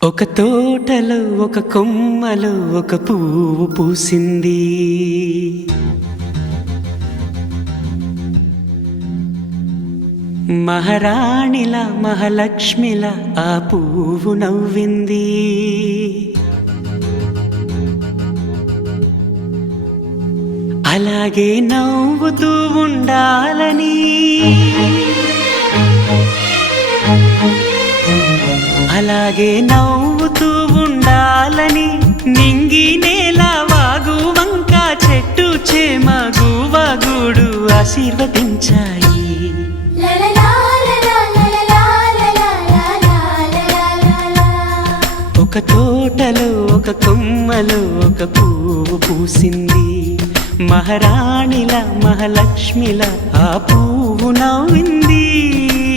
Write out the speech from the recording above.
ఒక తోటలో ఒక కొమ్మలో ఒక పువ్వు పూసింది. మహారాణిలా మహాలక్ష్మిలా ఆ పువ్వు నవ్వింది. అలాగే నవ్వుతూ ఉండాలని, అలాగే నవ్వుతూ ఉండాలని నింగి నేల వాగు వంక చెట్టు చేమ గువగూడు ఆశీర్వదించాయి. ఒక తోటలో ఒక కొమ్మలో ఒక పువ్వు పూసింది. మహారాణిలా మహాలక్ష్మిలా ఆ పువ్వు నవ్వింది.